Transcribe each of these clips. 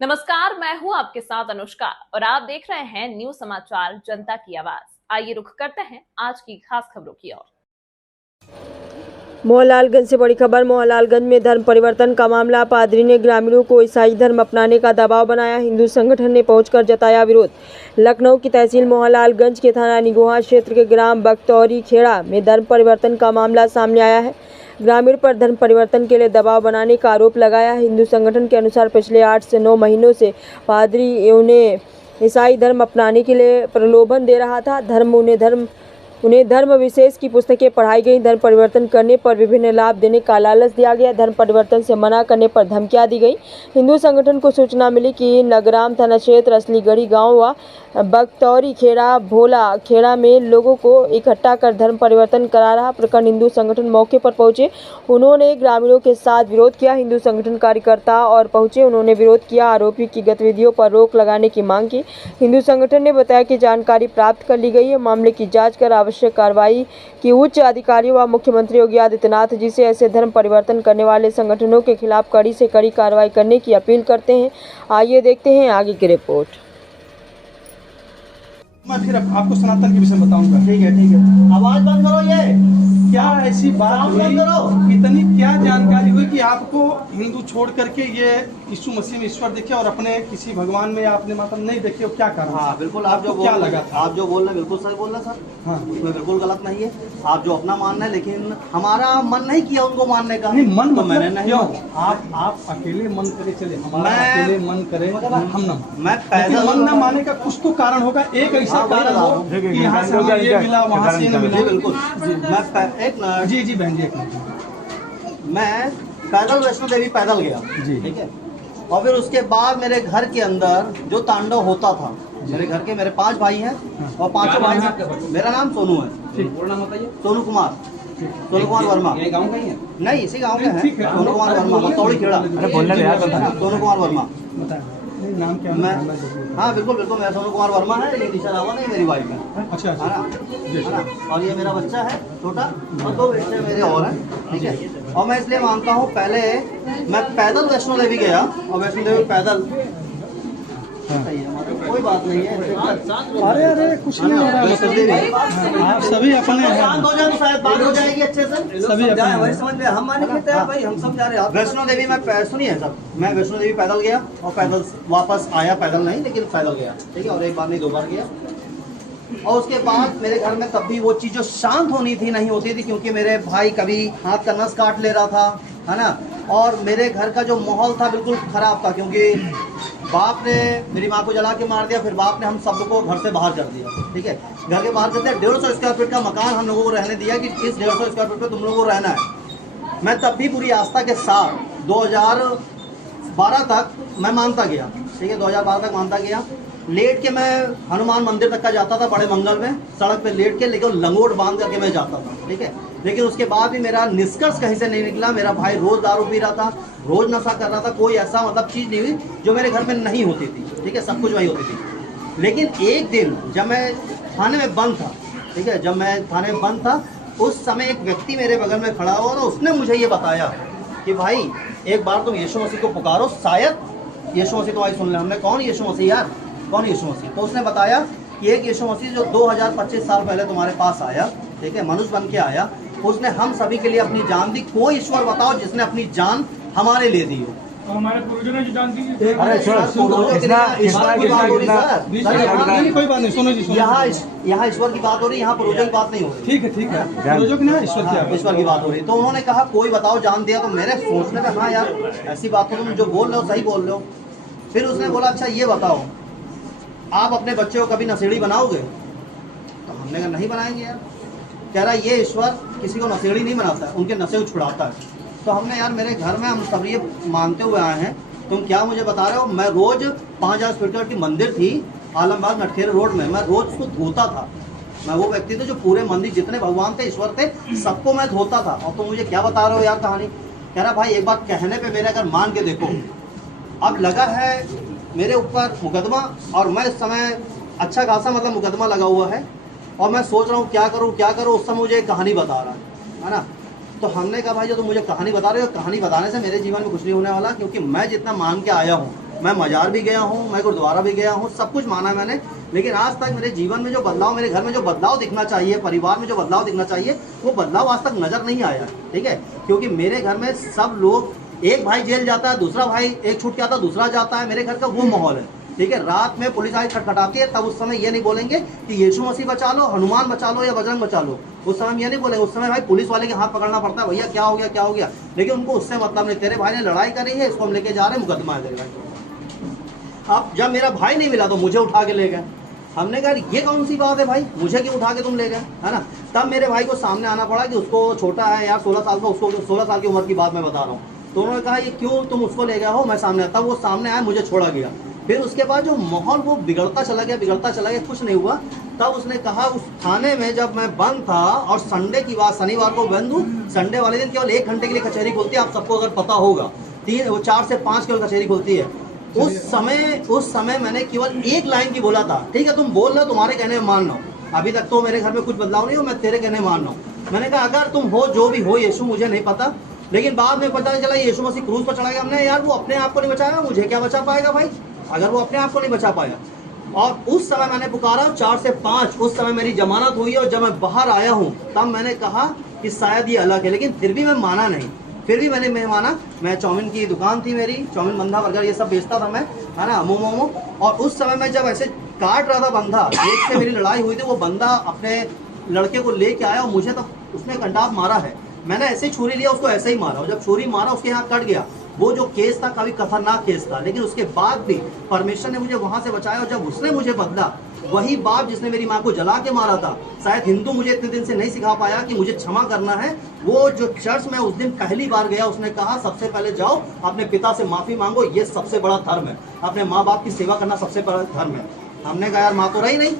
नमस्कार, मैं हूं आपके साथ अनुष्का और आप देख रहे हैं न्यूज समाचार जनता की आवाज। आइए रुख करते हैं आज की खास खबरों की ओर। मोहनलालगंज से बड़ी खबर। मोहनलालगंज में धर्म परिवर्तन का मामला। पादरी ने ग्रामीणों को ईसाई धर्म अपनाने का दबाव बनाया। हिंदू संगठन ने पहुंचकर जताया विरोध। लखनऊ की तहसील मोहनलालगंज के थाना निगोहा क्षेत्र के ग्राम बख्तौरी खेड़ा में धर्म परिवर्तन का मामला सामने आया है। ग्रामीण पर धर्म परिवर्तन के लिए दबाव बनाने का आरोप लगाया है। हिंदू संगठन के अनुसार पिछले 8 से 9 महीनों से पादरी उन्हें ईसाई धर्म अपनाने के लिए प्रलोभन दे रहा था। उन्हें धर्म विशेष की पुस्तकें पढ़ाई गई। धर्म परिवर्तन करने पर विभिन्न लाभ देने का लालच दिया गया। धर्म परिवर्तन से मना करने पर धमकियां दी गई। हिंदू संगठन को सूचना मिली कि नगराम थाना क्षेत्र असलीगढ़ी गांव व बख्तौरी खेड़ा भोला खेड़ा में लोगों को इकट्ठा कर धर्म परिवर्तन करा रहा प्रकरण। हिंदू संगठन मौके पर पहुंचे। उन्होंने ग्रामीणों के साथ विरोध किया। हिंदू संगठन कार्यकर्ता और पहुंचे। उन्होंने विरोध किया। आरोपी की गतिविधियों पर रोक लगाने की मांग की। हिंदू संगठन ने बताया कि जानकारी प्राप्त कर ली गई है। मामले की जांच कर आवश्यक कार्रवाई की उच्च अधिकारियों व मुख्यमंत्री योगी आदित्यनाथ जी से ऐसे धर्म परिवर्तन करने वाले संगठनों के खिलाफ कड़ी से कड़ी कार्रवाई करने की अपील करते हैं। आइए देखते हैं आगे की रिपोर्ट। मैं फिर आपको सनातन के विषय में बताऊंगा। ठीक है आवाज बंद करो। ये क्या ऐसी बात हुई, इतनी क्या जानकारी हुई कि आपको हिंदू छोड़ करके ये यीशु मसीह में ईश्वर देखे और अपने किसी भगवान में आपने मतलब नहीं देखे? और क्या कारण? हाँ बिल्कुल, आप जो क्या लगा था? आप जो बोल रहे हैं बिल्कुल सही बोल रहे हैं सर। हाँ, इसमें बिल्कुल गलत नहीं है। आप जो अपना मानना है, लेकिन हमारा मन नहीं किया उनको मानने का। नहीं मन तो मतलब मैंने नहीं क्यों? माना। आप अकेले मन करे चले, हमारा अकेले मन करे हम न मैं पैदल मन न माने का कुछ तो कारण होगा। एक ऐसा कारण हो कि यहाँ से हमें ये मिला, वहाँ से ये न मिला। बिल्कुल मैं जी बहन जी, एक मिनट। मैं पैदल वैष्णो देवी पैदल गया। जी। ठीक है। और फिर उसके बाद मेरे घर के अंदर जो तांडव होता था, मेरे 5 भाई हैं और 5 भाई हैं। मेरा नाम सोनू है। पूरा नाम बताइए। सोनू कुमार वर्मा। ये गाँव का ही है? नहीं, इसी गांव के हैं। ठीक है। सोनू कुमार वर्मा, बख्तौरी खेड़ा। अरे बोलने दे यार, सोनू कुमार वर्मा। बताएं। नहीं, नाम क्या मैं है? हाँ बिल्कुल, मैं सोनू कुमार वर्मा है। ये निशा रावत है, मेरी वाइफ है। अच्छा है ना? और ये मेरा बच्चा है छोटा, और 2 बच्चे मेरे और हैं। ठीक है। और मैं इसलिए मानता हूँ, पहले मैं पैदल वैष्णो देवी गया और वैष्णो देवी पैदल सही है, मतलब कोई बात नहीं है। अरे कुछ नहीं हो रहा है। आप सभी अपने हैं। शांत हो जाए तो शायद बात हो जाएगी अच्छे से। सभी अपने हैं। समझ में हम माने कहते हैं भाई, हम सब जा रहे हैं। वैष्णो देवी मैं सुनिए सब, मैं वैष्णो देवी पैदल गया और पैदल वापस आया। पैदल नहीं, लेकिन पैदल गया। ठीक है। और एक बार नहीं 2 बार गया। और उसके बाद मेरे घर में तब भी वो चीज़ जो शांत होनी थी नहीं होती थी, क्योंकि मेरे भाई कभी हाथ का नस काट ले रहा था, है ना। और मेरे घर का जो माहौल था बिल्कुल खराब था, क्योंकि बाप ने मेरी माँ को जला के मार दिया। फिर बाप ने हम सबको घर से बाहर कर दिया। ठीक है। घर के बाहर कर दिया। 150 स्क्वायर फीट का मकान हम लोगों को रहने दिया कि इस 150 स्क्वायर फीट पे तुम लोगों को रहना है। मैं तब भी पूरी आस्था के साथ 2012 तक मैं मानता गया। ठीक है। 2012 तक मानता गया। लेट के मैं हनुमान मंदिर तक का जाता था, बड़े मंगल में सड़क पे लेट के, लेकिन लंगोट बांध करके मैं जाता था। ठीक है। लेकिन उसके बाद भी मेरा निष्कर्ष कहीं से नहीं निकला। मेरा भाई रोज दारू पी रहा था, रोज नशा कर रहा था। कोई ऐसा मतलब चीज़ नहीं हुई जो मेरे घर में नहीं होती थी। ठीक है। सब कुछ वही होती थी। लेकिन एक दिन जब मैं थाने में बंद था, ठीक है, जब मैं थाने में बंद था, उस समय एक व्यक्ति मेरे बगल में खड़ा हुआ और उसने मुझे ये बताया कि भाई एक बार तुम यीशु मसीह को पुकारो, शायद यीशु मसीह तुम्हारी सुन ले। हमने कौन यीशु मसीह यार, कौन यीशु मसीह? तो उसने बताया कि एक यीशु मसीह जो 2025 साल पहले तुम्हारे पास आया, ठीक है, मनुष्य बन के आया, उसने हम सभी के लिए अपनी जान दी। कोई ईश्वर बताओ जिसने अपनी जान हमारे लिए दी हो। तो हमारे पूर्वजों ने जो जान दी। कोई बात नहीं, सुनो जी, यहाँ ईश्वर की बात हो रही, यहाँ पूर्वजों की बात नहीं हो रही। ठीक है। पूर्वजों की ना ईश्वर की बात हो रही। तो उन्होंने कहा कोई बताओ जान दिया। तो मेरे सोचने में, हाँ यार ऐसी बात हो, तुम जो बोल रहे हो सही बोल रहे हो। फिर उसने बोला अच्छा ये बताओ, आप अपने बच्चे को कभी नशेड़ी बनाओगे? तो हमने कहा नहीं बनाएंगे यार। कह रहा ये ईश्वर किसी को नशेड़ी नहीं बनाता है, उनके नशे को छुड़ाता है। तो हमने यार, मेरे घर में हम सब ये मानते हुए आए हैं, तुम क्या मुझे बता रहे हो? मैं रोज 5000 स्क्वायर की मंदिर थी आलमबाग नटखेरे रोड में, मैं रोज उसको धोता था। मैं वो व्यक्ति था जो पूरे मंदिर जितने भगवान थे, ईश्वर थे, सबको मैं धोता था। और तुम मुझे क्या बता रहे हो यार कहानी? कह रहा भाई एक बात कहने पे मेरे अगर मान के देखो, अब लगा है मेरे ऊपर मुकदमा, और मैं इस समय अच्छा खासा मतलब मुकदमा लगा हुआ है, और मैं सोच रहा हूँ क्या करूँ। उस समय मुझे एक कहानी बता रहा है ना। तो हमने कहा भाई जो तुम मुझे कहानी बता रहे हो, कहानी बताने से मेरे जीवन में कुछ नहीं होने वाला, क्योंकि मैं जितना मान के आया हूँ मैं मजार भी गया हूँ, मैं गुरुद्वारा भी गया हूँ, सब कुछ माना मैंने, लेकिन आज तक मेरे जीवन में जो बदलाव, मेरे घर में जो बदलाव दिखना चाहिए, परिवार में जो बदलाव दिखना चाहिए, वो बदलाव आज तक नज़र नहीं आया। ठीक है, क्योंकि मेरे घर में सब लोग, एक भाई जेल जाता है, दूसरा भाई एक छूट के आता है, दूसरा जाता है, मेरे घर का वो माहौल है। ठीक है, रात में पुलिस आई खटखटाती है, तब उस समय ये नहीं बोलेंगे कि यीशु मसीह बचा लो, हनुमान बचा लो या बजरंग बचा लो, उस समय ये नहीं बोलेंगे। उस समय भाई पुलिस वाले के हाथ पकड़ना पड़ता है, भैया क्या हो गया क्या हो गया, लेकिन उनको उससे मतलब नहीं, तेरे भाई ने लड़ाई करी है, इसको हम लेके जा रहे हैं, मुकदमा है तेरे भाई। अब जब मेरा भाई नहीं मिला तो मुझे उठा के ले गए। हमने कहा ये कौन सी बात है भाई, मुझे क्यों उठा के तुम ले गए, है ना। तब मेरे भाई को सामने आना पड़ा कि उसको छोटा है यार 16 साल का, उसको 16 साल की उम्र की बात मैं बता रहा हूँ। तो उन्होंने कहा ये क्यों तुम उसको ले गए हो, मैं सामने आता, वो सामने आया, मुझे छोड़ा गया। फिर उसके बाद जो माहौल वो बिगड़ता चला गया, कुछ नहीं हुआ। तब उसने कहा उस थाने में जब मैं बंद था, और संडे की बात, शनिवार को बंद हूँ, संडे वाले दिन केवल 1 घंटे के लिए कचहरी खुलती है, आप सबको अगर पता होगा, 4 से 5 केवल कचहरी खुलती है। उस समय मैंने केवल एक लाइन की बोला था, ठीक है तुम बोल रहे हो, तुम्हारे कहने में मान रहा हूँ, अभी तक तो मेरे घर में कुछ बदलाव नहीं हो, मैं तेरे कहने मान रहा हूँ। मैंने कहा अगर तुम हो जो भी हो यीशु, मुझे नहीं पता, लेकिन बाद में पता चला यीशु मसीह क्रूस पर चढ़ा गया। हमने यार वो अपने आप को नहीं बचाया, मुझे क्या बचा पाएगा भाई, अगर वो अपने आप को नहीं बचा पाया। और उस समय मैंने पुकारा 4 से 5, उस समय मेरी जमानत हुई, और जब मैं बाहर आया हूँ तब मैंने कहा कि शायद ये अलग है, लेकिन फिर भी मैं माना नहीं, फिर भी मैंने माना। मैं चाउमीन की दुकान थी मेरी, चाउमीन बंधा बर्गर ये सब बेचता था मैं, है ना, मोमो। और उस समय मैं जब ऐसे काट रहा था बंधा, एक से मेरी लड़ाई हुई थी, वो बंदा अपने लड़के को लेके आया और मुझे तब उसने कंटाप मारा है, मैंने ऐसे ही छुरी लिया, उसको ऐसे ही मारा, और जब छुरी मारा उसके हाथ कट गया। वो जो केस था काफी खतरनाक केस था, लेकिन उसके बाद भी परमेश्वर ने मुझे वहां से बचाया। और जब उसने मुझे बदला, वही बाप जिसने मेरी माँ को जला के मारा था, शायद हिंदू मुझे इतने दिन से नहीं सिखा पाया कि मुझे क्षमा करना है, वो जो चर्च में उस दिन पहली बार गया, उसने कहा सबसे पहले जाओ अपने पिता से माफी मांगो, ये सबसे बड़ा धर्म है, अपने माँ बाप की सेवा करना सबसे बड़ा धर्म है। हमने कहा यार माँ तो रही नहीं,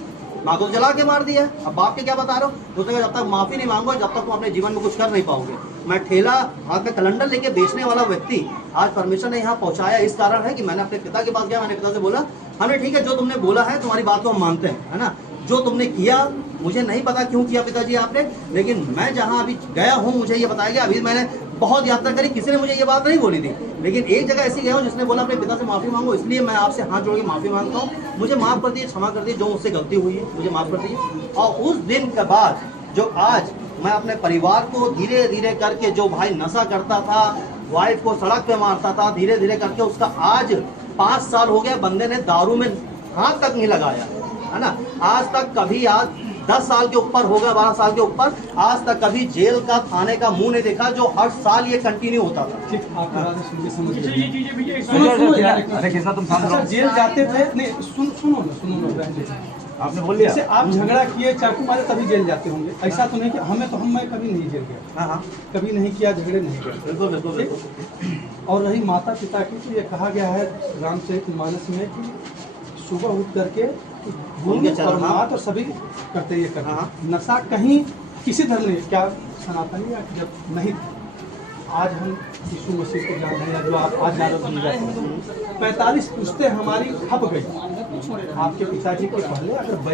माँ को जला के मार दिया, अब बाप के क्या बता रहे हो। उसने कहा जब तक माफी नहीं मांगो, जब तक तुम अपने जीवन में कुछ कर नहीं पाओगे। मैं ठेला हाथ में कैलेंडर लेके बेचने वाला व्यक्ति आज परमेश्वर ने यहाँ पहुँचाया, इस कारण है कि मैंने अपने पिता के पास गया, मैंने पिता से बोला हमने ठीक है जो तुमने बोला है, तुम्हारी बात को हम मानते हैं, है ना, जो तुमने किया मुझे नहीं पता क्यों किया पिताजी आपने, लेकिन मैं जहाँ अभी गया हूँ मुझे ये बताया गया, अभी मैंने बहुत यात्रा करी, किसी ने मुझे ये बात नहीं बोली थी, लेकिन एक जगह ऐसी गया हूँ जिसने बोला अपने पिता से माफी मांगो, इसलिए मैं आपसे हाथ जोड़ के माफी मांगता हूँ, मुझे माफ कर दीजिए, क्षमा कर दीजिए, जो मुझसे गलती हुई है मुझे माफ कर दीजिए। और उस दिन के बाद जो आज मैं अपने परिवार को धीरे धीरे करके, जो भाई नशा करता था, वाइफ को सड़क पे मारता था, धीरे धीरे करके उसका आज 5 साल हो गया, बंदे ने दारू में हाथ तक नहीं लगाया, है ना, आज तक कभी, आज 10 साल के ऊपर हो गया, 12 साल के ऊपर, आज तक कभी जेल का, थाने का मुंह नहीं देखा, जो हर साल ये कंटिन्यू होता था। ठीक, आपकी बातें सुन के समझ ये गए। चीजें भैया सुनो यार, अरे कृष्णा तुम शांत अच्छा, रहो। जेल जाते थे, नहीं सुनो ना, आपने बोल दिया। जैसे आप झगड़ा किए, चाकू मारे, तभी जेल जाते होंगे, ऐसा तो नहीं कि मैं कभी नहीं जेल गया, हाँ, कभी नहीं किया, झगड़े नहीं किया। बिल्कुल बिल्कुल बिल्कुल। और रही माता पिता की, तो ये कहा गया है रामचरितमानस में कि सुबह उठ करके गुरु और माता और सभी करते ये करते। हाँ। नशा कहीं किसी धर्म ने, क्या सनातनी या जब नहीं, आज हम यीशु मसीह को जान रहे हैं, जो आप आज जान 45 पुश्तें हमारी खप गई। आपके पिताजी के पहले अगर